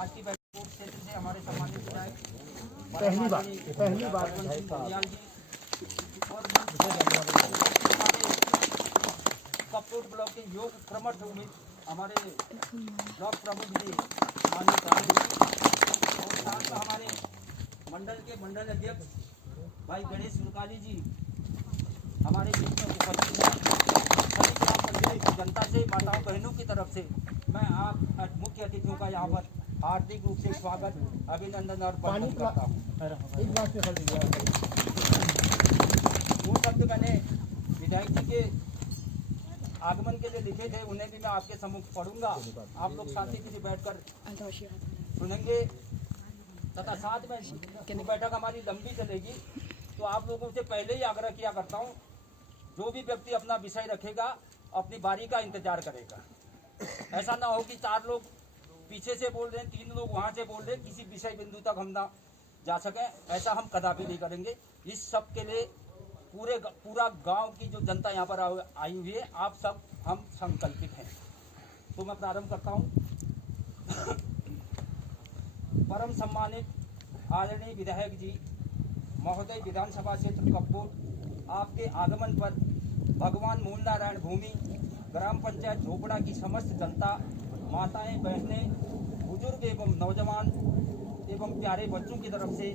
आज की बैठक क्षेत्र से हमारे सम्मानित विधायक पहली बार दनियाल जी और कपकोट ब्लॉक के योग प्रमुख हमारे ब्लॉक प्रमुख जी माननीय साहब और साथ में हमारे मंडल के मंडल अध्यक्ष भाई गणेश सुरकाली जी हमारे बीच में उपस्थित हैं। सभी ग्राम पंचायत की जनता से, माताओं बहनों की तरफ से मैं आप मुख्य अतिथियों का यहाँ पर हार्दिक रूप से स्वागत, अभिनंदन और वंदन करता हूँ। वो शब्द मैंने विधायक जी के आगमन के लिए लिखे थे, उन्हें भी मैं आपके सम्मुख पढ़ूंगा। आप लोग शांति से बैठकर सुनेंगे तथा साथ में बैठक हमारी लंबी चलेगी। तो आप लोगों से पहले ही आग्रह किया करता हूँ, जो भी व्यक्ति अपना विषय रखेगा अपनी बारी का इंतजार करेगा। ऐसा ना हो कि 4 लोग पीछे से बोल रहे हैं, 3 लोग वहाँ से बोल रहे हैं, किसी विषय बिंदु तक हम ना जा सकें, ऐसा हम कदापि नहीं करेंगे। इस सब के लिए पूरा गांव की जो जनता यहाँ पर आई हुई है, आप सब हम संकल्पित हैं। तो मैं प्रारंभ करता हूँ। परम सम्मानित आदरणीय विधायक जी महोदय, विधानसभा क्षेत्र कपकोट, आपके आगमन पर भगवान मूल नारायण भूमि ग्राम पंचायत झोपड़ा की समस्त जनता, माताएं बहनें, बुजुर्ग एवं नौजवान एवं प्यारे बच्चों की तरफ से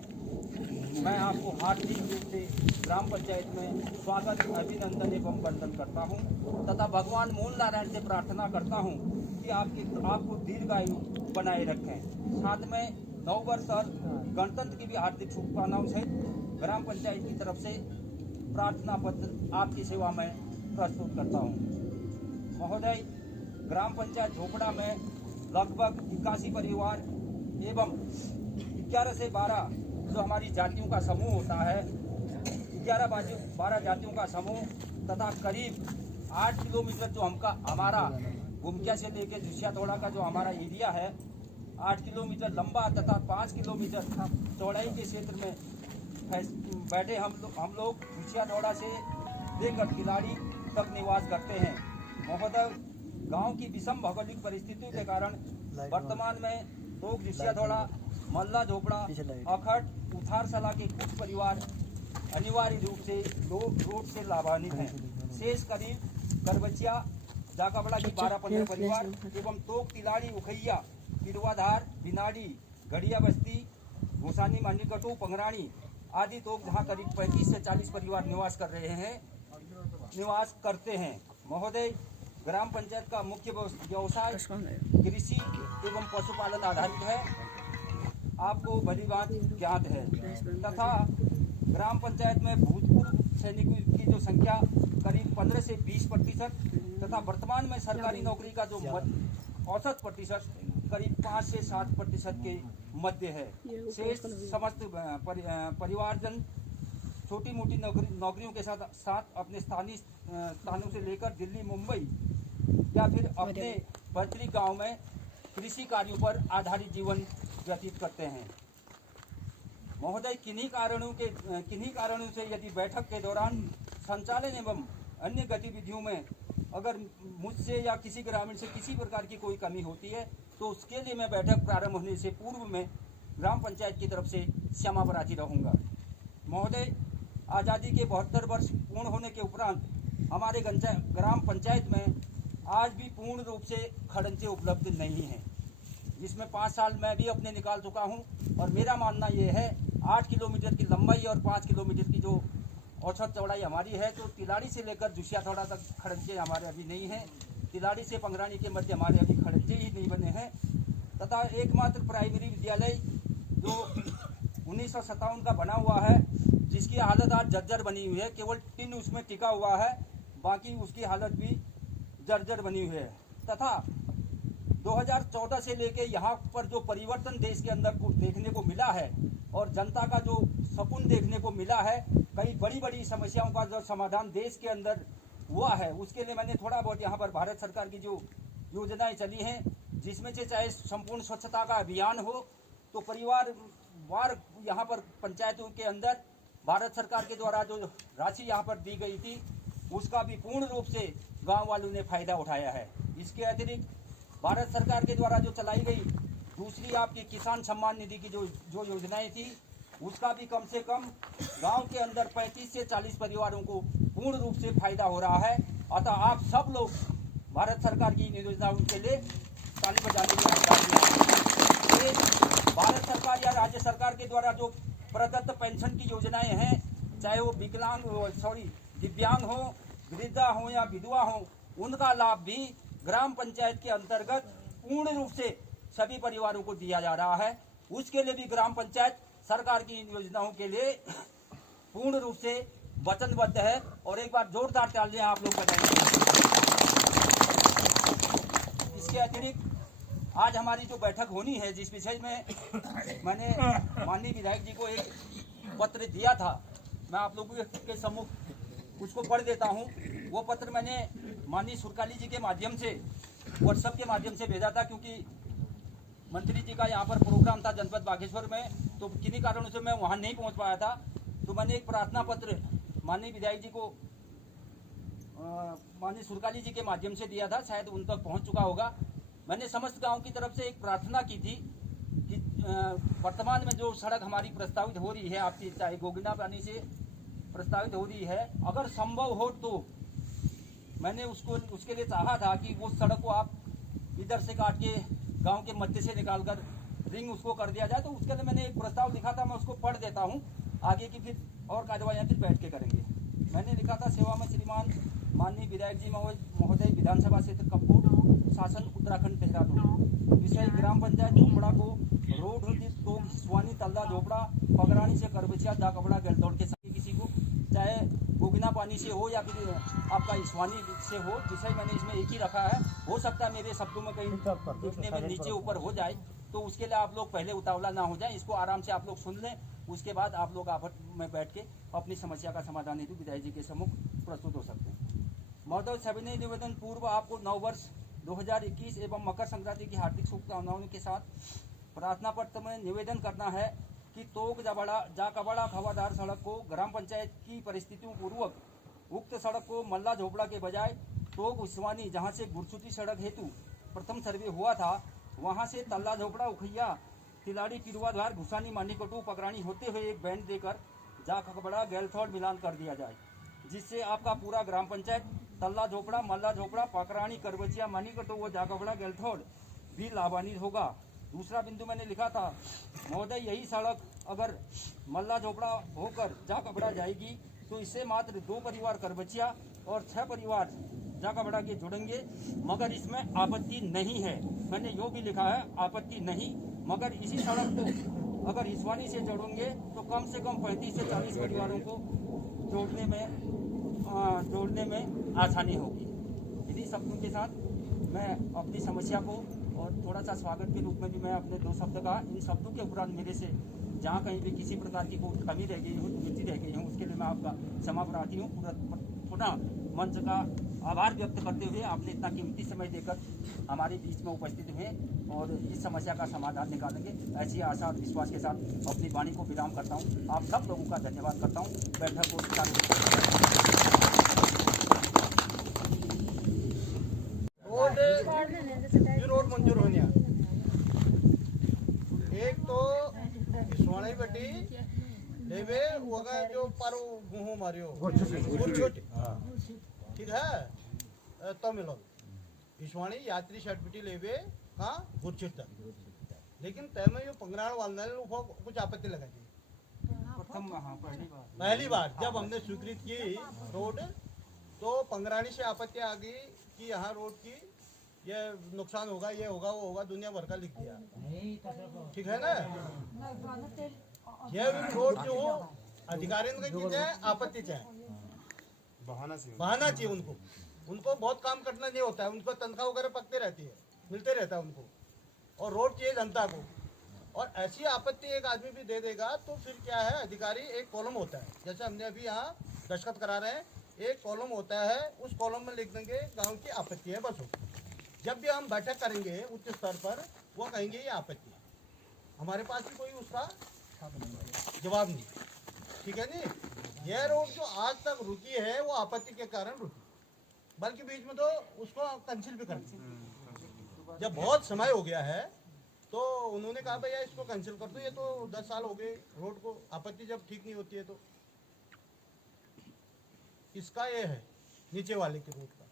मैं आपको हार्दिक रूप से ग्राम पंचायत में स्वागत, अभिनंदन एवं वंदन करता हूं तथा भगवान मूल नारायण से प्रार्थना करता हूं कि आपको दीर्घायु बनाए रखें। साथ में नववर्ष और गणतंत्र की भी हार्दिक शुभकामनाओं सहित ग्राम पंचायत की तरफ से प्रार्थना पत्र आपकी सेवा में प्रस्तुत करता हूं। महोदय, ग्राम पंचायत झोपड़ा में लगभग 81 परिवार एवं 11 से 12 जो हमारी जातियों का समूह होता है, 11-12 जातियों का समूह तथा करीब 8 किलोमीटर जो हमारा गुमकिया से लेकर झुसियाथोड़ा का जो हमारा एरिया है, 8 किलोमीटर लंबा तथा 5 किलोमीटर चौड़ाई के क्षेत्र में बैठे हम लोग झुसियाथोड़ा से लेकर किलाड़ी तक निवास करते हैं। महोदय, गांव की विषम भौगोलिक परिस्थितियों के कारण वर्तमान में लोग झुसियाथोड़ा, मल्ला झोपड़ा, अखट, उथारसला के कुछ परिवार अनिवार्य रूप से रोड से लाभान्वित हैं। शेष करीब करबचिया, जाकाबड़ा की 12-15 परिवार एवं तोक, तिलाड़ी, उखैया, पिरवाधार, बिनाड़ी, घड़िया बस्ती, घोसानी, मांडीकटू, पंगरानी आदि तोक जहाँ करीब 35 से 40 परिवार निवास करते हैं। महोदय, ग्राम पंचायत का मुख्य व्यवसाय कृषि एवं पशुपालन आधारित है, आपको भली बात ज्ञात है तथा ग्राम पंचायत में भूतपूर्व सैनिकों की जो संख्या करीब 15 से 20% तथा वर्तमान में सरकारी नौकरी का जो औसत प्रतिशत करीब 5 से 7% के मध्य है। शेष समस्त परिवारजन छोटी मोटी नौकरियों के साथ अपने स्थानीय स्थानों से लेकर दिल्ली, मुंबई या फिर अपने पैतृक गांव में कृषि कार्यों पर आधारित जीवन व्यतीत करते हैं। महोदय, किन्हीं कारणों से यदि बैठक के दौरान संचालन एवं अन्य गतिविधियों में अगर मुझसे या किसी ग्रामीण से किसी प्रकार की कोई कमी होती है तो उसके लिए मैं बैठक प्रारंभ होने से पूर्व में ग्राम पंचायत की तरफ से क्षमा प्रार्थी रहूँगा। महोदय, आज़ादी के 72 वर्ष पूर्ण होने के उपरांत हमारे ग्राम पंचायत में आज भी पूर्ण रूप से खड़ंजे उपलब्ध नहीं हैं, जिसमें 5 साल मैं भी अपने निकाल चुका हूं और मेरा मानना ये है 8 किलोमीटर की लंबाई और 5 किलोमीटर की जो औसत चौड़ाई हमारी है, तो तिलाड़ी से लेकर झुसियाथोड़ा तक खड़ंजे हमारे अभी नहीं हैं। तिलाड़ी से पंगरानी के मध्य हमारे अभी खड़ंजे ही नहीं बने हैं तथा एकमात्र प्राइमरी विद्यालय जो 1957 का बना हुआ है, जिसकी हालत आज जर्जर बनी हुई है, केवल टिन उसमें टिका हुआ है, बाकी उसकी हालत भी जर्जर बनी हुई है तथा 2014 से लेके यहाँ पर जो परिवर्तन देश के अंदर देखने को मिला है और जनता का जो सुकून देखने को मिला है, कई बड़ी समस्याओं का जो समाधान देश के अंदर हुआ है, उसके लिए मैंने थोड़ा बहुत यहाँ पर भारत सरकार की जो योजनाएं चली हैं, जिसमें से चाहे संपूर्ण स्वच्छता का अभियान हो, तो परिवार वार यहाँ पर पंचायतों के अंदर भारत सरकार के द्वारा जो राशि यहाँ पर दी गई थी, उसका भी पूर्ण रूप से गांव वालों ने फायदा उठाया है। इसके अतिरिक्त भारत सरकार के द्वारा जो चलाई गई दूसरी आपकी किसान सम्मान निधि की जो योजनाएं थी उसका भी कम से कम गांव के अंदर 35 से 40 परिवारों को पूर्ण रूप से फायदा हो रहा है। अतः आप सब लोग भारत सरकार की इन योजनाओं के लिए ताली बजाने की अधिकार है। भारत सरकार या राज्य सरकार के द्वारा जो प्रदत्त पेंशन की योजनाएं हैं, चाहे वो दिव्यांग हो, वृद्धा हो या विधवा हो, उनका लाभ भी ग्राम पंचायत के अंतर्गत पूर्ण रूप से सभी परिवारों को दिया जा रहा है। उसके लिए भी ग्राम पंचायत सरकार की इन योजनाओं के लिए पूर्ण रूप से वचनबद्ध है। और एक बार जोरदार तालियां आप लोग बजाएंगे। इसके अतिरिक्त आज हमारी जो बैठक होनी है, जिस विषय में मैंने माननीय विधायक जी को एक पत्र दिया था, मैं आप लोगों के सम्मुख उसको पढ़ देता हूं। वो पत्र मैंने माननीय सुरकाली जी के माध्यम से व्हाट्सएप के माध्यम से भेजा था, क्योंकि मंत्री जी का यहाँ पर प्रोग्राम था जनपद बागेश्वर में, तो किन्हीं कारणों से मैं वहाँ नहीं पहुँच पाया था। तो मैंने एक प्रार्थना पत्र माननीय विधायक जी को माननीय सुरकाली जी के माध्यम से दिया था, शायद उन तक पहुँच चुका होगा। मैंने समस्त गांव की तरफ से एक प्रार्थना की थी कि वर्तमान में जो सड़क हमारी प्रस्तावित हो रही है, आपकी चाहे गोगिना पानी से प्रस्तावित हो रही है, अगर संभव हो तो मैंने उसके लिए चाहा था कि वो सड़क को आप इधर से काट के गांव के मध्य से निकालकर रिंग उसको कर दिया जाए। तो उसके लिए मैंने एक प्रस्ताव लिखा था, मैं उसको पढ़ देता हूं। आगे की फिर और कार्यवाही फिर बैठ के करेंगे। मैंने लिखा था, सेवा में श्रीमान माननीय विधायक जी महोदय, विधानसभा क्षेत्र कपकोट, शासन उत्तराखंड देहरादून। विषय ग्राम पंचायत झोपड़ा को रोड तो स्वानी तल्ला झोपड़ा पगरानी से करबचिया जाकबड़ा गलदौड़ के साथ किसी को, चाहे गोगिना पानी से हो या फिर आपका इस्वानी से हो, विषय मैंने इसमें एक ही रखा है। हो सकता है मेरे शब्दों में कहीं लिखने में नीचे ऊपर हो जाए, तो उसके लिए आप लोग पहले उतावला ना हो जाए। इसको आराम से आप लोग सुन लें, उसके बाद आप लोग आपस में बैठ के अपनी समस्या का समाधान हेतु विधायक जी के सम्मुख प्रस्तुत हो सकते हैं। महोदय, सविनय निवेदन पूर्व आपको नव वर्ष 2021 एवं मकर संक्रांति की हार्दिक शुभकामनाओं के साथ प्रार्थना पत्र में निवेदन करना है कि तोक जाकबड़ा खवादार सड़क को ग्राम पंचायत की परिस्थितियों पूर्वक उक्त सड़क को मल्ला झोपड़ा के बजाय तोक उस्वानी, जहां से गुरसुती सड़क हेतु प्रथम सर्वे हुआ था, वहां से तल्ला झोपड़ा उखैया तिलाड़ी पिरुवाधार घुसानी मानीकटू पकरानी होते हुए एक बैंड देकर जाकबड़ा गैलथौड़ मिलान कर दिया जाए, जिससे आपका पूरा ग्राम पंचायत तल्ला झोपड़ा, मल्ला झोपड़ा, पकरानी, करबचिया, मानीकटू व जाकबड़ा गैलथौड़ भी लाभान्वित होगा। दूसरा बिंदु मैंने लिखा था, महोदय, यही सड़क अगर मल्ला झोपड़ा होकर जाकबड़ा जाएगी तो इससे मात्र 2 परिवार करबचिया और 6 परिवार जाकबड़ा के जुड़ेंगे, मगर इसमें आपत्ति नहीं है। मैंने यो भी लिखा है, आपत्ति नहीं, मगर इसी सड़क को अगर हिस्वानी से जोड़ेंगे तो कम से कम 35 से 40 परिवारों को जोड़ने में आसानी होगी। इन्हीं शब्दों के साथ मैं अपनी समस्या को और थोड़ा सा स्वागत के रूप में भी मैं अपने 2 शब्द का, इन शब्दों के उपरांत मेरे से जहाँ कहीं भी किसी प्रकार की कोई कमी रह गई हो, त्रुटि रह गई हो, उसके लिए मैं आपका क्षमा प्रार्थी हूँ। पुनः मंच का आभार व्यक्त करते हुए आपने इतना कीमती समय देकर हमारे बीच में उपस्थित हुए और इस समस्या का समाधान निकालेंगे, ऐसी आशा और विश्वास के साथ अपनी वाणी को विराम करता हूँ। आप सब लोगों का धन्यवाद करता हूँ। बैठक को रोड मंजूर होने एक तो सोने बटी लेवे वगा जो पारो गुहू मारियो ठीक है तो मिलो ईश्वाणी यात्री सर्टिफिकेट लेवे कहाँ गुरछुट तक, लेकिन तय जो पंगराण वालने कुछ आपत्ति लगा दी। पहली बार जब हमने स्वीकृत की रोड तो पंगराणी से आपत्ति आ गई कि यहाँ रोड की ये नुकसान होगा, ये होगा, वो होगा, दुनिया भर का लिख दिया, ठीक है ना। ये रोड जो अधिकारियों की चीज है, आपत्ति चाहे बहाना चाहिए उनको बहुत काम करना नहीं होता है, उनको तनख्वाह वगैरह पकते रहती है, मिलते रहता है उनको, और रोड चाहिए जनता को। और ऐसी आपत्ति एक आदमी भी दे देगा तो फिर क्या है, अधिकारी एक कॉलम होता है, जैसे हमने अभी यहाँ दस्तखत करा रहे हैं, एक कॉलम होता है, उस कॉलम में लिख देंगे गाँव की आपत्ति है, बस हो। जब भी हम बैठक करेंगे उच्च स्तर पर, वो कहेंगे ये आपत्ति है, हमारे पास भी कोई उसका जवाब नहीं, ठीक है नहीं। यह रोड जो आज तक रुकी है वो आपत्ति के कारण रुकी, बल्कि बीच में तो उसको कैंसिल भी कर दिया। जब बहुत समय हो गया है तो उन्होंने कहा भैया इसको कैंसिल कर दो, ये तो 10 साल हो गए रोड को, आपत्ति जब ठीक नहीं होती है तो। इसका ये है नीचे वाले की रोड का।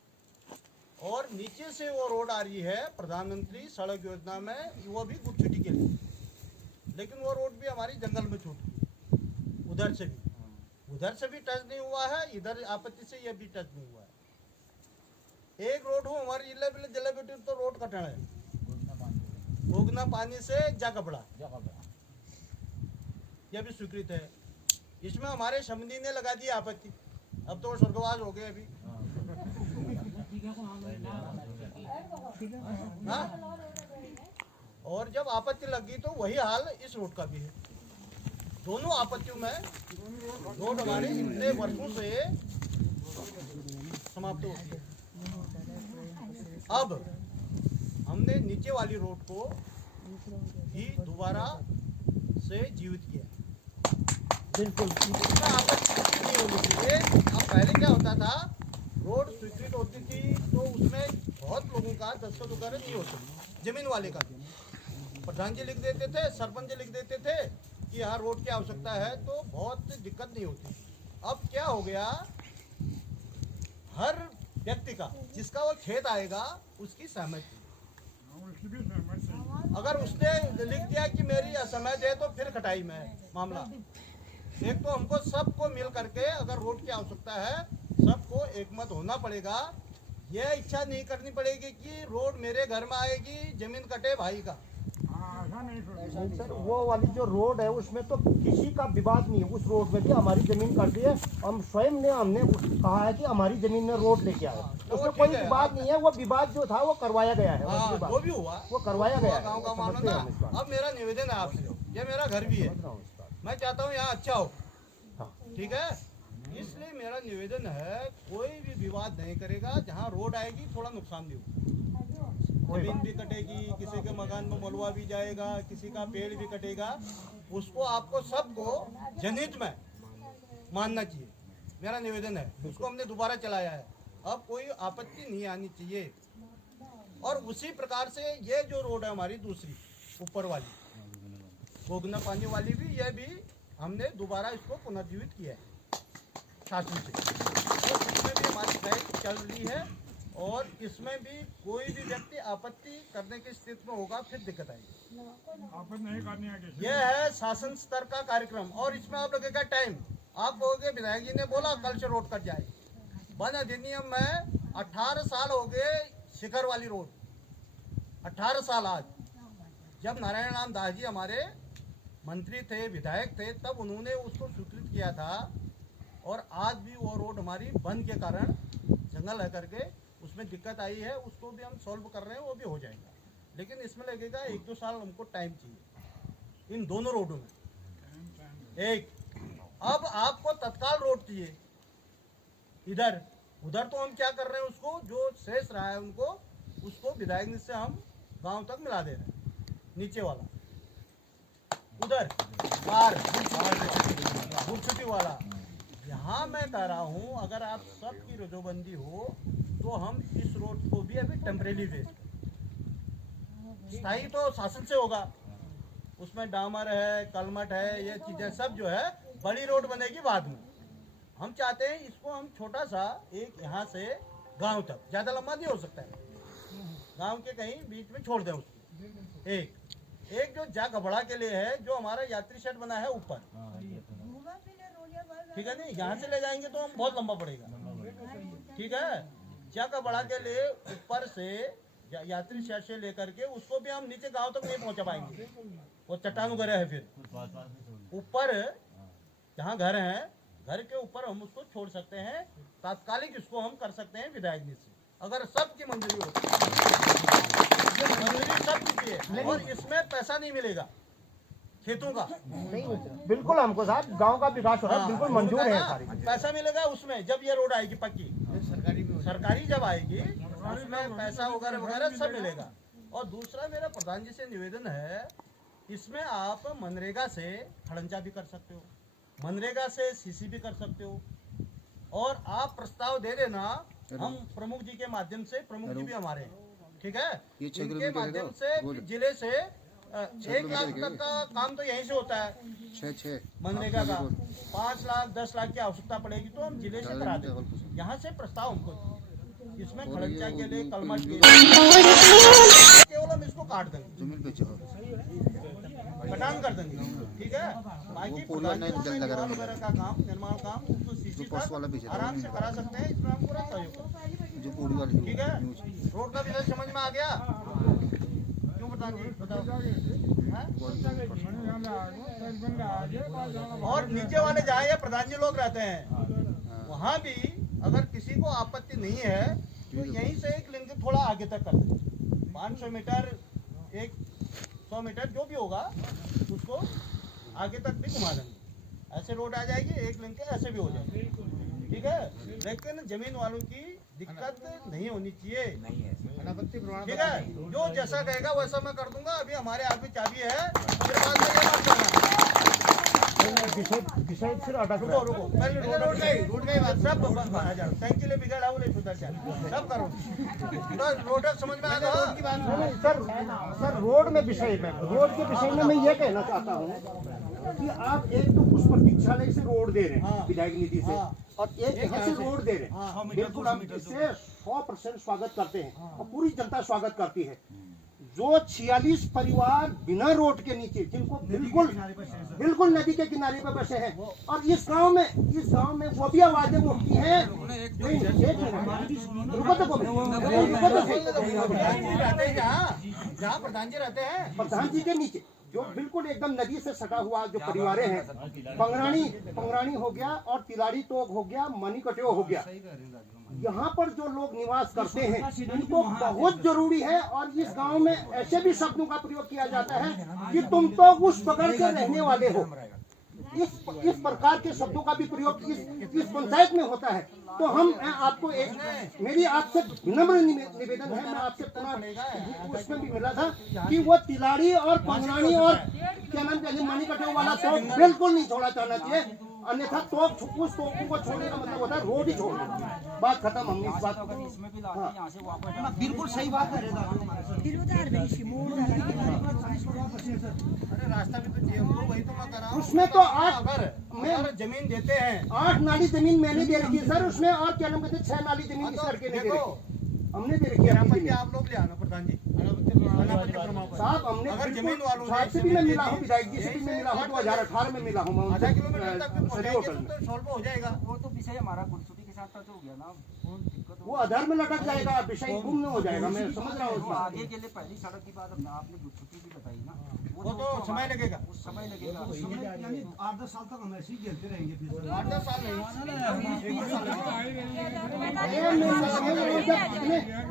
और नीचे से वो रोड आ रही है प्रधानमंत्री सड़क योजना में, वो भी गुटछुटी के लिए, लेकिन वो रोड भी हमारी जंगल में छूट गई। उधर से भी टच नहीं हुआ है, इधर आपत्ति से ये भी टच नहीं हुआ है। एक रोड हो हमारी जिले बेटी तो रोड कटण है, भोगना पानी से जा कपड़ा, यह भी स्वीकृत है। इसमें हमारे समधी ने लगा दी आपत्ति, अब तो वो स्वर्गवास हो गए अभी। हाँ? और जब आपत्ति लगी तो वही हाल इस रोड का भी है। दोनों आपत्तियों में रोड हमारे इतने वर्षों से समाप्त होती है। अब हमने नीचे वाली रोड को ही दोबारा से जीवित किया। बिल्कुल आपत्ति नहीं होनी चाहिए। अब पहले क्या होता था, रोड स्वीकृत होती थी तो उसमें बहुत लोगों का दस्तखत वगैरह नहीं होते, जमीन वाले का प्रधान जी लिख देते थे, सरपंच जी लिख देते थे कि यहाँ रोड की आवश्यकता है, तो बहुत दिक्कत नहीं होती। अब क्या हो गया, हर व्यक्ति का जिसका वो खेत आएगा उसकी सहमति, अगर उसने लिख दिया कि मेरी असहमति है तो फिर कटाई में मामला। एक तो हमको सबको मिल करके अगर रोड की आवश्यकता है, सबको एकमत होना पड़ेगा। यह इच्छा नहीं करनी पड़ेगी कि रोड मेरे घर में आएगी, जमीन कटे भाई का। सर वो वाली जो रोड है उसमें तो किसी का विवाद नहीं है। उस रोड में भी हमारी जमीन कट रही है, हम स्वयं ने हमने कहा है कि हमारी जमीन में रोड लेके आए, उसमें कोई विवाद नहीं है। वो विवाद जो था वो करवाया गया है, वो भी हुआ, वो करवाया गया है गाँव का मामला ना। अब मेरा निवेदन है आपसे, ये मेरा घर भी है, मैं चाहता हूँ यहाँ अच्छा हो, ठीक है, इसलिए मेरा निवेदन है कोई भी विवाद नहीं करेगा। जहाँ रोड आएगी थोड़ा नुकसान भी होगा, जमीन भी कटेगी, किसी के मकान में मलबा भी जाएगा, किसी का पेड़ भी कटेगा, उसको आपको सबको जनहित में मानना चाहिए। मेरा निवेदन है, उसको हमने दोबारा चलाया है, अब कोई आपत्ति नहीं आनी चाहिए। और उसी प्रकार से ये जो रोड है हमारी दूसरी ऊपर वाली भोगना पानी वाली भी, यह भी हमने दोबारा इसको पुनर्जीवित किया है शासन से, तो इसमें भी हमारी फाइल चल रही है। और इसमें भी कोई भी व्यक्ति आपत्ति करने की स्थिति में होगा फिर दिक्कत आएगी। आपत्ति नहीं करनी है। यह है शासन स्तर का कार्यक्रम, और इसमें आप लगेगा टाइम। आप कहोगे विधायक जी ने बोला कल से रोड कट जाए, वन अधिनियम में 18 साल हो गए शिखर वाली रोड, 18 साल। आज जब नारायण राम दास जी हमारे मंत्री थे, विधायक थे, तब उन्होंने उसको स्वीकृत किया था। और आज भी वो रोड हमारी वन के कारण जंगल है करके उसमें दिक्कत आई है, उसको भी हम सॉल्व कर रहे हैं, वो भी हो जाएगा। लेकिन इसमें लगेगा 1-2 साल हमको टाइम चाहिए इन दोनों रोडों में। एक अब आपको तत्काल रोड चाहिए इधर उधर, तो हम क्या कर रहे हैं, उसको जो शेष रहा है उनको उसको विधायक से हम गांव तक मिला दे रहे हैं। नीचे वाला उधर पार गुटछुटी वाला, यहाँ मैं कह रहा हूँ अगर आप सबकी रुजोबंदी हो तो हम इस रोड को भी अभी टेम्परेरी बेस, स्थायी तो शासन से होगा, उसमें डामर है, कलमट है, ये चीजें सब जो है बड़ी रोड बनेगी बाद में। हम चाहते हैं इसको हम छोटा सा एक यहाँ से गांव तक, ज्यादा लंबा नहीं हो सकता है, गांव के कहीं बीच में छोड़ दें उसको। एक जो जा गबड़ा के लिए है, जो हमारा यात्री शेड बना है ऊपर, ठीक है नहीं, यहाँ से ले जाएंगे तो हम बहुत लंबा पड़ेगा, ठीक है। जा गबड़ा के लिए ऊपर से यात्री शेड से लेकर के उसको भी हम नीचे गांव तक नहीं पहुंचा पाएंगे, वो चट्टान वगैरह है। फिर ऊपर जहाँ घर है, घर के ऊपर हम उसको छोड़ सकते हैं, तात्कालिक इसको हम कर सकते हैं विधायक जी से, अगर सबकी मंजूरी हो। मंजूरी सबकी है, और इसमें पैसा नहीं मिलेगा खेतों का, नहीं बिल्कुल हमको साहब गांव का विकास हो रहा है, बिल्कुल मंजूर है सारी। पैसा मिलेगा उसमें जब ये रोड आएगी पक्की, सरकारी जब आएगी उसमें पैसा वगैरह वगैरह सब मिलेगा। और दूसरा मेरा प्रधान जी से निवेदन है, इसमें आप मनरेगा से खड़ंजा भी कर सकते हो, मनरेगा से सीसी भी कर सकते हो, और आप प्रस्ताव दे देना, हम प्रमुख जी के माध्यम से, प्रमुख जी भी हमारे हैं, ठीक है, इनके माध्यम से जिले से 1 लाख तक का काम तो यहीं से होता है, 6 मनरेगा का 5 लाख 10 लाख की आवश्यकता पड़ेगी तो हम जिले से करा देंगे। यहाँ से प्रस्ताव हमको इसमें खड़ंजा के लिए, कलमठ के लिए केवल हम इसको काट देंगे, जमीन बेचो कटान कर देंगे, ठीक है। बाकी वगैरह का काम, निर्माण काम उसको सीसी आराम से करा सकते हैं, इसमें हम पूरा सहयोग करेंगे, जो पूरी वाली ठीक है। रोड का विषय समझ में आ गया? क्यों प्रधान जी बताओ। और नीचे वाले जहाँ ये प्रधान जी लोग रहते हैं वहाँ भी अगर किसी को आपत्ति नहीं है तो यहीं से एक लिंक थोड़ा आगे तक कर देंगे, 500 मीटर 100 मीटर जो भी होगा उसको आगे तक भी घुमा देंगे, ऐसे रोड आ जाएगी, एक लिंक ऐसे भी हो जाएगी, ठीक है। लेकिन जमीन वालों की दिक्कत नहीं होनी चाहिए, ठीक है। जो जैसा कहेगा वैसा मैं कर दूंगा, अभी हमारे हाथ में चाबी है, फिर बाद में ये बात करना। रुको पहले रोड का बात सब टैंकी ले बिगड़ा वो नहीं सुधर जाए, सब करो रोड समझ में आ गया रोड की बात। सर रोड में विषय में, रोड के विषय में मैं ये कहना चाहता हूँ कि आप एक तो उस प्रतीक्षालय से रोड दे रहे हैं विधायक निधि से, और एक यहाँ से रोड दे रहे हैं, बिल्कुल हम इससे 100% स्वागत करते हैं और पूरी जनता स्वागत करती है। जो 46 परिवार बिना रोड के नीचे, जिनको बिल्कुल नदी के किनारे पर बसे हैं, और इस गांव में वो भी आवाजें उठती हैं। जहाँ प्रधान जी रहते हैं, प्रधान जी के नीचे जो बिल्कुल एकदम नदी से सटा हुआ जो परिवार हैं, पंगरानी हो गया और तिलाड़ी तोक हो गया, मणिकटियो हो गया, यहाँ पर जो लोग निवास करते हैं इनको बहुत जरूरी है। और इस गांव में ऐसे भी शब्दों का प्रयोग किया जाता है कि तुम तो उस बगल के रहने वाले हो, इस प्रकार के शब्दों का भी प्रयोग इस पंचायत में होता है। तो हम आपको मेरी आपसे विनम्र निवेदन है, मैं आपसे पुनः उसमें भी मिला था कि वो तिलाड़ी और पंगरानी और क्या नाम कहते मणिकटियो वाला तो बिल्कुल नहीं छोड़ा जाना चाहिए, अन्यथा तो उस टोपों को छोड़ने का मतलब होता है रोड ही छोड़ दो, बात खत्म। हमने इस बात को बिल्कुल सही बात है। अरे रास्ता भी तो चाहिए हमको, वही तो मैं कर रहा हूँ। उसमें तो अगर जमीन देते हैं, 8 नाली जमीन मैंने दे रखी है सर उसमें, और क्या नाम कहते 6 नाली जमीन इस लड़के ने दे रखी, हमने दे रखी है। आप लोग ले आना प्रधान जी साहब, हमने अगर जमीन वालों साहब से भी मैं मिला हूँ, विधायक जी से भी मैं मिला हूँ, 2018 में मिला हूँ मैं, आधा किलोमीटर तक भी पहुंचाएंगे तो सॉल्व हो जाएगा। वो तो विषय हमारा गुरसुटी के साथ टच हो गया ना, वो अधर में लटक जाएगा, विषय गुम हो जाएगा, मैं समझ रहा हूँ। आगे के लिए पहली सड़क की बात आपने गुरसुटी भी बताई ना, वो तो समय लगेगा, उस समय लगेगा, 8-10 साल तक हम ऐसे ही खेलते रहेंगे, 8-10 साल नहीं,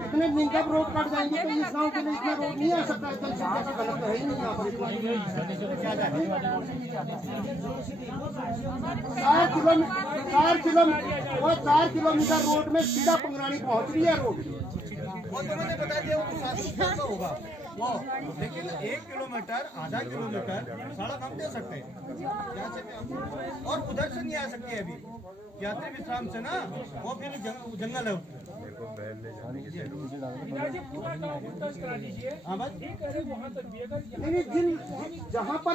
इतने निकट रोड कट जाएंगे तो इस गांव के लिए इतना रोड नहीं आ सकता है, गलत है ही नहीं यहाँ पर। 4 किलोमीटर रोड में सीधा पंगरानी पहुंच रही है रोड, वो तो मैंने बता दिया, वो 7 का होगा वो, लेकिन 1 किलोमीटर आधा किलोमीटर सड़क हम दे सकते हैं यहाँ से भी, और उधर से नहीं आ सकती है अभी यात्री विश्राम से ना, वो फिर जंगल है उसमें। नहीं, जहाँ पर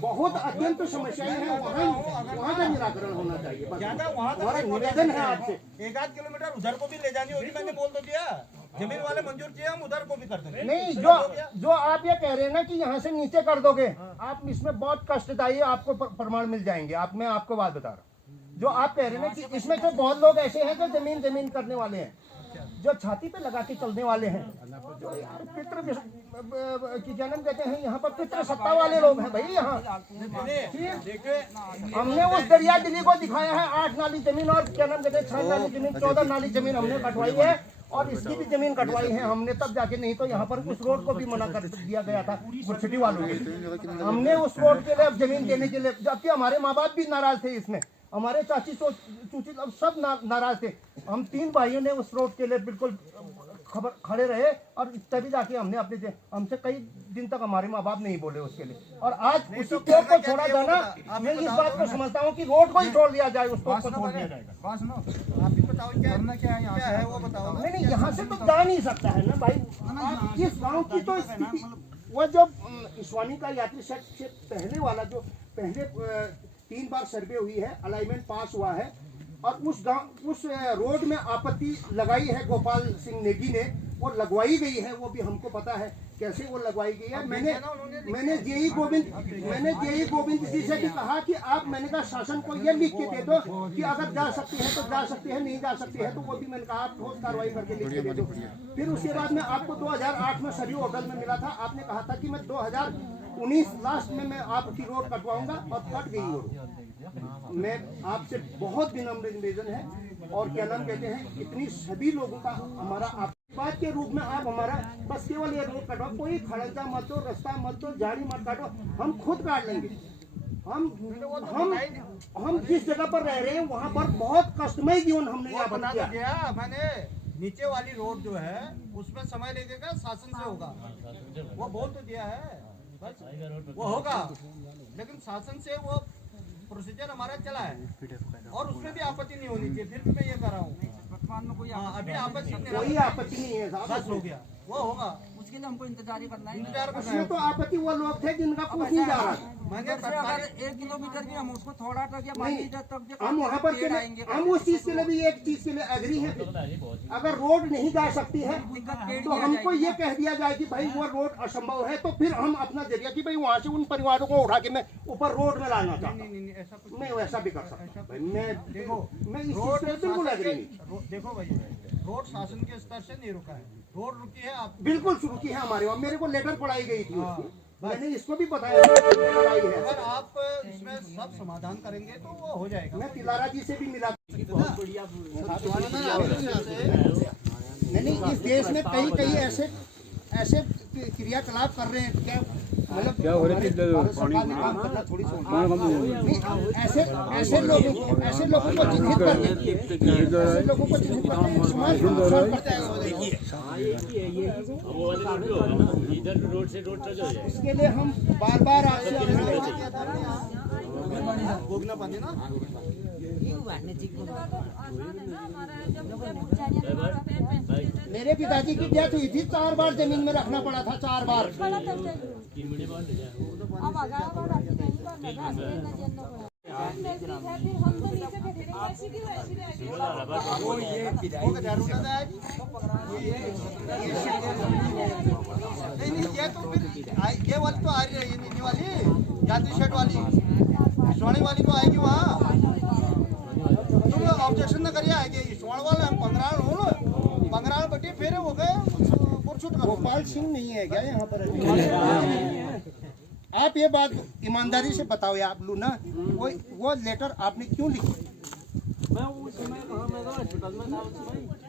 बहुत अत्यंत समस्याएं हैं वहाँ का निराकरण होना चाहिए, ज्यादा वहाँ का निवेदन है आपसे। 1-8 किलोमीटर उधर को भी ले जानी होगी, मैंने बोल तो दिया, जमीन वाले मंजूर चाहिए, हम उधर को भी कर देंगे। नहीं, जो आप ये कह रहे हैं ना कि यहाँ से नीचे कर दोगे, आप इसमें बहुत कष्टदायी आपको प्रमाण मिल जाएंगे। मैं आपको बात बता रहा हूँ, जो आप कह रहे हैं ना कि इसमें तो बहुत लोग ऐसे हैं जो जमीन करने वाले हैं, जो छाती पे लगा के चलने वाले हैं, जो यार पितृ की जन्म कहते हैं, यहाँ पर पितृ सत्ता वाले लोग हैं भाई। यहाँ हमने उस दरिया दिल्ली को दिखाया है, 8 नाली जमीन और क्या नाम कहते हैं 6 नाली जमीन, 14 नाली जमीन हमने कटवाई है, और इसकी भी जमीन कटवाई है हमने तब जाके, नहीं तो यहाँ पर उस रोड को भी मना कर दिया गया था गुरसिटी वालों के। हमने उस रोड के लिए अब जमीन देने के लिए, जबकि हमारे माँ बाप भी नाराज थे इसमें, हमारे चाची चूची सब नाराज थे। हम 3 भाइयों ने उस रोड के लिए बिल्कुल खड़े रहे, और तभी जाके हमसे कई दिन तक हमारे माँ बाप नहीं बोले उसके लिए। और आज उसी टोक को छोड़ा जाना, मैं इस बात को समझता हूँ कि रोड को ही छोड़ दिया जाए, उस टोक को छोड़ दिया जाएगा। आप भी बताओ क्या है वो बताओ। नहीं, यहाँ से तो जा नहीं सकता है ना भाई। इस गाँव की तो स्थिति वो जो ईश्वानी का यात्री शेड से पहले वाला जो पहले 3 बार सर्वे हुई है, अलाइनमेंट पास हुआ है और उस रोड में आपत्ति लगाई है गोपाल सिंह नेगी ने, वो लगवाई गई है, वो भी हमको पता है कैसे वो लगवाई गई है। मैंने जेई गोविंद जी से भी कहा कि आप, मैंने कहा शासन को ये लिख के दे दो कि अगर जा सकती है तो जा सकती है, नहीं जा सकती है तो वो भी मैंने कहा आप ठोस कार्रवाई करके लिख के दे दो। फिर उसके बाद में आपको 2008 में सभी होटल में मिला था, आपने कहा था कि मैं 2019 लास्ट में मैं आपकी रोड कटवाऊंगा और कट गई वो रोड। मैं आपसे बहुत विनम्र निवेदन है और क्या नाम कहते हैं, इतनी सभी लोगों का हमारा बात के रूप में आप हमारा बस केवल ये रोड कटवाओ, कोई खड़का मत दो, रास्ता मत दो, झाड़ी मत काटो, हम खुद काट लेंगे। हम जिस जगह पर रह रहे हैं वहाँ पर बहुत कष्टमय जीवन हमने यापन किया। मैंने नीचे वाली रोड जो है उसमें समय लगेगा, शासन से होगा, वो बोल तो दिया है, बस वो होगा, लेकिन शासन से वो प्रोसीजर हमारा चला है और उसमें भी आपत्ति नहीं होनी चाहिए। फिर भी मैं ये कर रहा हूँ, अभी कोई आपत्ति नहीं है, बस हो गया, वो होगा, उसके लिए हमको इंतजार ही करना है। इंतजार करना उसमें तो आपत्ति वो लोग थे जिनका कुछ नहीं जा रहा। मैंने अगर 1 किलोमीटर भी हम उसको थोड़ा तक या मान लीजिए तक हम वहाँ पर हम उस चीज के लिए भी एक चीज के लिए एग्री है, अगर रोड नहीं जा सकती है तो हमको ये कह दिया जाए कि भाई वो रोड असंभव है, तो फिर हम अपना जरिया कि भाई वहाँ से उन परिवारों को उठा के मैं ऊपर रोड में लाना चाहता हूँ, मैं वैसा भी कर सकता हूँ। मैं इस चीज से बिल्कुल एग्री नहीं। देखो भाई, रोड शासन के स्तर से नहीं रुका है, रोड रुकी है आप बिल्कुल शुरू की है हमारे वहाँ, मेरे को लेटर पढ़ाई गई थी उसकी, मैंने इसको भी बताया है। अगर आप इसमें सब समाधान करेंगे तो वो हो जाएगा। मैं तिलारा जी से भी मिला, नहीं इस देश में कई ऐसे क्रियाकलाप कर रहे हैं, क्या मतलब क्या हो रहा है, सरकार ने काम करना थोड़ी ऐसे लोगों को चिन्हित करके समाज को नुकसान करता है। इसके लिए हम बार आपसे भोगना पानी ना मेरे पिताजी की डेथ हुई थी, 4 बार जमीन में रखना पड़ा था, 4 बार। ये तो ये वाली तो आ रही है, ये वाली यात्री शेड वाली सोने वाली तो आएगी वहाँ, तुम ऑब्जेक्शन न करिए, आएगी सोने वाले हम पंगरान बटी फिर हो गए पुरछुट। गोपाल सिंह नहीं है क्या यहाँ पर? आप ये बात ईमानदारी से बताओ आप लू ना, वो लेटर आपने क्यों लिखा?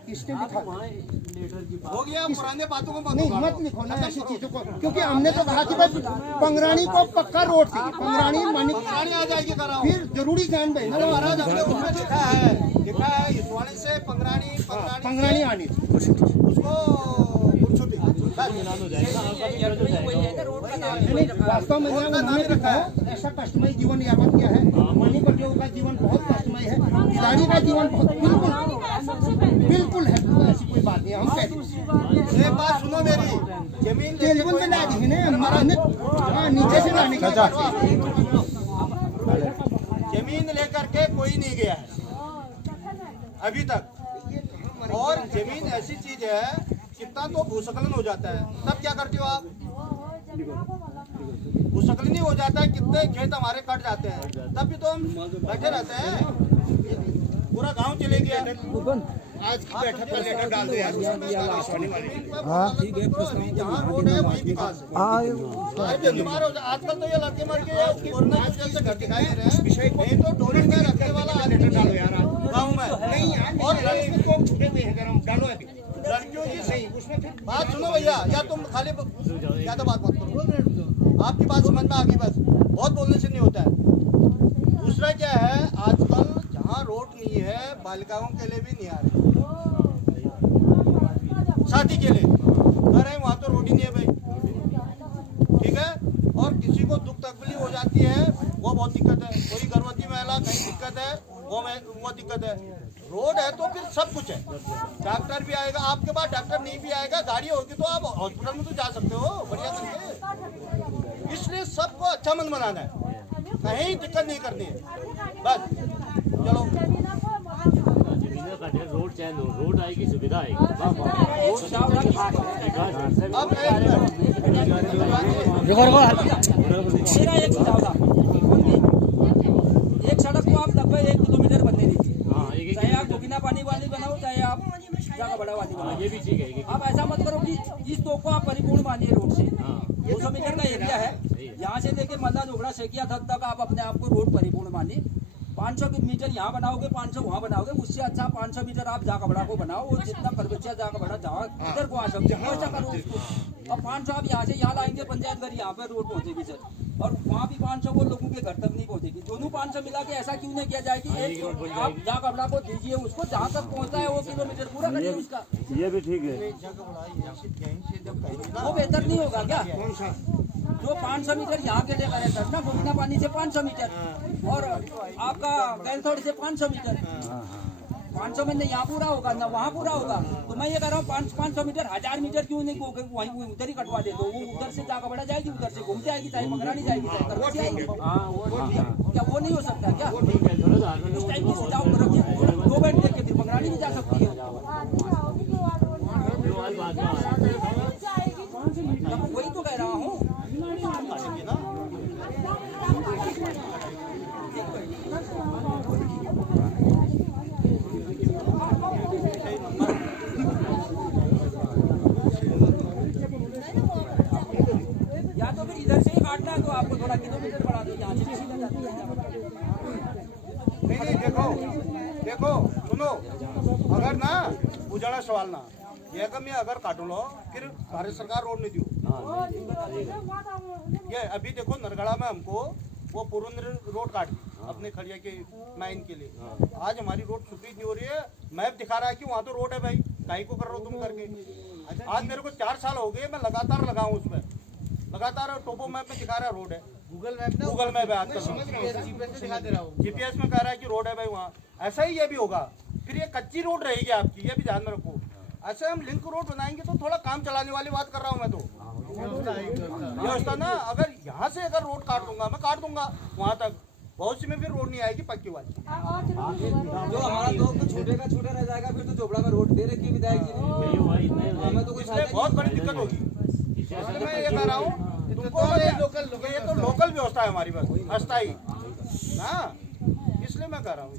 किसने लिखा? हो गया, पुराने बातों को नहीं मत लिखो ना ऐसी चीजों को, क्योंकि हमने तो कहा कि भाई पंगरानी को पक्का रोड चाहिए, पंगरानी आ जाएगी, फिर जरूरी जान भाई महाराज हमने उसमें लिखा है इस से पंगरानी आनी उसको वास्तव में उन्होंने भी कहा ऐसा कष्टमय जीवन यापन किया है, मनी पटियों का जीवन बहुत कष्टमय है, खिलाड़ी का जीवन बहुत बिल्कुल है, ऐसी कोई बात नहीं। हम कहते एक बात सुनो मेरी, जमीन टेलीफोन पे ला दी हमारा नीचे से लाने का, जमीन लेकर के कोई नहीं गया है अभी तक, और जमीन ऐसी चीज है कितना तो भूस्खलन हो जाता है, तब क्या करते हो आप? भूस्खलन नहीं हो जाता है, कितने खेत हमारे कट जाते हैं, तब भी तो हम बैठे रहते हैं, पूरा गांव चले गया। आज की बैठक पर लेटर डाल दो यार, जहाँ रोड है वहीं विकास है। आजकल तो ये लड़के मर गए, कोरोना की वजह से घर दिखाई दे रहे हैं, नहीं तो डोरी में रखने वाला आदमी डालो यार गाँव में नहीं यार, और लड़के को छूटे हुए हैं, हम डालो अभी लड़कियों की नहीं उसमें फिर बात सुनो भैया, या तुम खाली ज्यादा बात मत करो, आपकी बात समझ में आ गई, बस बहुत बोलने से नहीं होता है। दूसरा क्या है, आजकल जहाँ रोड नहीं है बालिकाओं के लिए भी नहीं आ रहे, शादी के लिए कह रहे हैं वहाँ तो रोड ही नहीं है भाई, ठीक है। और किसी को दुख तकलीफ हो जाती है वो बहुत दिक्कत है, कोई गर्भवती महिला कहीं दिक्कत है वो दिक्कत है, रोड है तो फिर सब कुछ है। डॉक्टर भी आएगा, आपके पास डॉक्टर नहीं भी आएगा, गाड़ी होगी तो आप हॉस्पिटल में तो जा सकते हो बढ़िया करके। इसलिए सबको अच्छा मन बनाना है, कहीं दिक्कत नहीं करनी है बस। चलो रोड चेंज हो, रोड आएगी, सुविधा आएगी। अब एक सड़क को आप लगभग 1 किलोमीटर बनने दीजिए, चाहे आप जोगिना पानी वाली बनाओ, चाहे आप जागा बड़ा वाली बनाओ। ये भी ठीक है। आप ऐसा मत करो कि इस तो को आप परिपूर्ण मानिए। रोड से 200 मीटर का एरिया है, यहाँ से लेके मल्ला झोगड़ा सेकिया तक आप अपने आप को रोड परिपूर्ण मानिए। 500 मीटर यहाँ बनाओगे, 500 वहाँ बनाओगे, उससे अच्छा 500 मीटर आप जाका बड़ा को बनाओ, और जितना खरबचिया जाका बड़ा जहाँ इधर को आ सकते हो ऐसा करो उसको। अब 500 आप यहाँ से यहाँ लाएंगे, पंचायत घर यहाँ पे रोड पहुँचेगी सर, और वहाँ भी 500 वो लोगों के घर तक नहीं पहुँचेगी। दोनों 500 मिला के ऐसा क्यों नहीं किया जाए कि एक आप जाका बड़ा को दीजिए, उसको जहाँ तक पहुँचता है वो किलोमीटर पूरा करिए उसका। ये भी ठीक है। वो बेहतर नहीं होगा क्या? जो 500 मीटर यहाँ के लिए करे सर ना, गोविंदा पानी से 500 मीटर और आपका कैंथोड़ से 500 मीटर, 500 में न यहाँ पूरा होगा न वहाँ पूरा होगा। तो मैं ये कह रहा हूँ 500 मीटर 1000 मीटर क्यों नहीं वहीं उधर ही कटवा दे, तो वो उधर से जाकर बढ़ा जाएगी, उधर से घूम जाएगी, चाहे पकड़ानी जाएगी, चाहे करवट जाएगी। क्या वो नहीं हो सकता क्या? इस टाइप की सुझाव रखिए, 2 बेड लेके फिर पकड़ानी भी जा सकती है। वही तो कह रहा हूँ। या तो फिर इधर से ही काटना है तो आपको थोड़ा किलोमीटर बढ़ा दो, यहाँ से सीधा जाती है। नहीं देखो सुनो, अगर ना उजाला सवाल ना ये मैं अगर काटू लो फिर भारत सरकार रोड नहीं दियो। ये अभी देखो नरगढ़ा में हमको वो पुरंदर रोड काट दी अपने खड़िया के माइन के लिए। आज हमारी रोड स्वीकृत नहीं हो रही है, मैप दिखा रहा है कि वहाँ तो रोड है भाई, काहे को कर रहे हो तुम करके। आज मेरे को 4 साल हो गए, मैं लगातार लगाऊं उसमें, लगातार टोपो मैप में दिखा रहा है रोड है, गूगल मैप है आजकल जीपीएस में कह रहा है कि रोड है भाई वहाँ। ऐसा ही ये भी होगा, फिर ये कच्ची रोड रहेगी आपकी, ये भी ध्यान में रखो। ऐसे हम लिंक रोड बनाएंगे तो थोड़ा काम चलाने वाली बात कर रहा हूँ मैं तो। व्यवस्था ना, अगर यहाँ से अगर रोड काट दूंगा मैं, काट दूंगा वहाँ तक, बहुत सी में फिर रोड नहीं आएगी पक्की वाली। जो हमारा तो छोटे का छोटा रह जाएगा, फिर तो चोपड़ा में रोड दे रखी विधायक जी ने, हमें तो कुछ बहुत बड़ी दिक्कत होगी। मैं ये कह रहा हूँ तुमको, ये तो लोकल व्यवस्था है हमारी बस अस्थायी, हाँ इसलिए मैं कह रहा हूँ।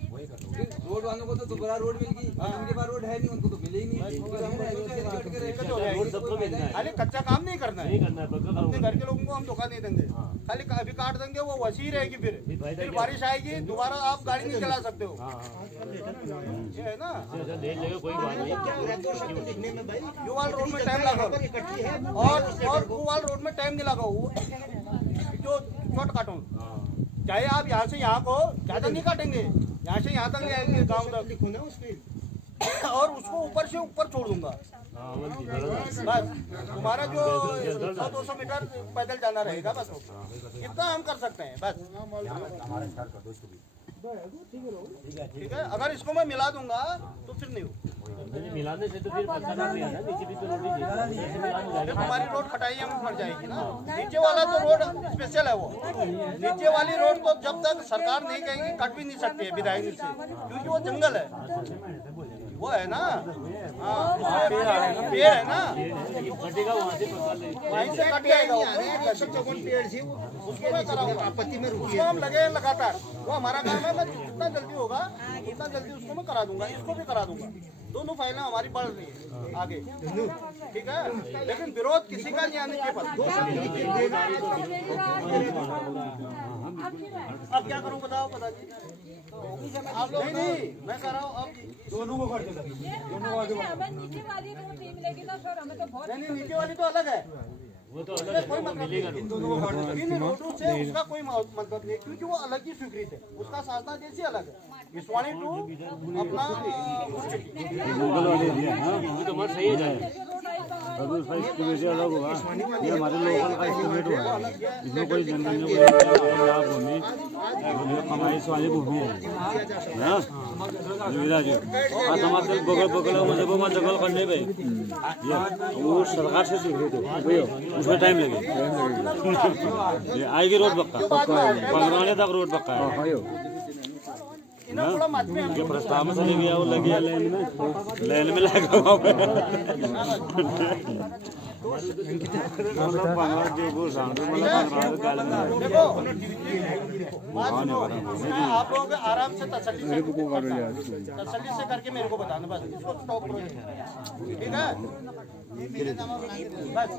रोड वालों को तो दोबारा रोड मिल गई, उनके पास रोड है नहीं, उनको तो मिले ही नहीं। खाली कच्चा काम नहीं करना है, अपने घर के लोगों को हम धोखा नहीं देंगे, खाली अभी काट देंगे वो वसी रहेगी, फिर बारिश आएगी दोबारा आप गाड़ी नहीं चला सकते हो। ये है ना, युवाल रोड में टाइम लगाओ और कुवाल रोड में टाइम नहीं लगाओ, जो शॉर्ट काटो, चाहे आप यहाँ से यहाँ को ज्यादा नहीं काटेंगे, यहाँ से यहाँ तक ले आएंगे गाँव तक, और उसको ऊपर से ऊपर छोड़ दूंगा बस। तुम्हारा जो 100-200 मीटर पैदल जाना रहेगा बस, इतना हम कर सकते हैं बस। ठीक है, अगर इसको मैं मिला दूंगा तो फिर नहीं हो, मिलाने से तो फिर नीचे भी तो रोड हमारी रोड खटाइया में पड़ जाएगी ना। नीचे वाला तो रोड स्पेशल है, वो नीचे वाली रोड तो जब तक सरकार नहीं कहेगी कट भी नहीं सकती है विधायक से, क्योंकि वो जंगल है, वो है ना, पेड़ है ना, कटेगा वहाँ से वहीं से कट जाएगा। 154 पेड़ थी, उसको मैं कराऊंगा, आपत्ति में उसको हम लगे लगातार, वो हमारा काम है, मैं जितना जल्दी होगा उतना जल्दी उसको मैं करा दूंगा, इसको भी करा दूंगा। दोनों फाइलें हमारी बढ़ रही है आगे, ठीक है, लेकिन विरोध किसी का नहीं आने के पास। अब क्या करूं बताओ, पता नहीं आप लोग नहीं, मैं कह रहा हूँ अब दोनों को कर देगा, नीचे वाली रोड नहीं मिलेगी ना सर, हमें तो बहुत नहीं, नीचे वाली तो अलग है, वो तो अलग कोई मतलब मिलेगा, इन रोडों से उसका कोई मतलब नहीं, क्योंकि वो अलग ही स्वीकृत है, उसका शासना जैसी अलग है। विश्वानी टू अपना वो तो मत सही है जाए। अभी उसका एस्टिमेट अलग होगा, ये हमारे लोकल का एस्टिमेट होगा, इसमें कोई जनरल में कोई लाभ भूमि हमारी स्वामी भूमि है ना युवराज। और हमारे बगल बगल मुझे वो मत दखल करने पे ये वो सरकार से स्वीकृत हो उसमें टाइम लगे। ये आएगी रोड पक्का 15 तक रोड पक्का है ना। ये प्रस्ताव में चले गया वो लगी है लाइन में लगा हुआ है। आप लोग आराम से तसल्ली से करके मेरे को बताना बस इसको स्टॉप करो ठीक है। बस